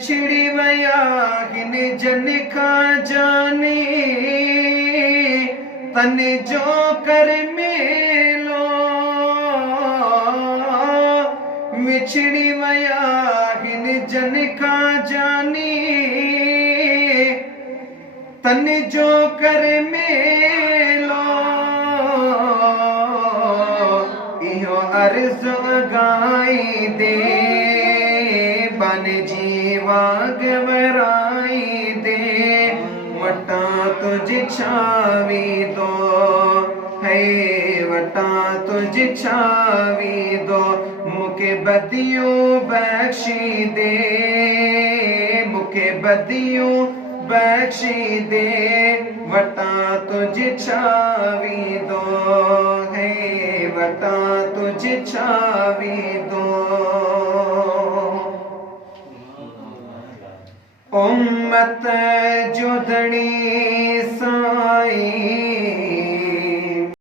विछड़ी वया हिन जन खां जाने तन जो कर मेलो विछड़ी वया हिन जन खां जाने तन जो कर मेलो इहो अर्ज़ गाई दे बन जीवा गवराई दे वटा तुझ छावी दो है वटा तुझ छावी दो मुके बदियों बख्शी दे मुके बदियों बख्शी दे वटा तुझ छावी दो है वटा तुझ छावी दो उम्मत जुदड़ी साई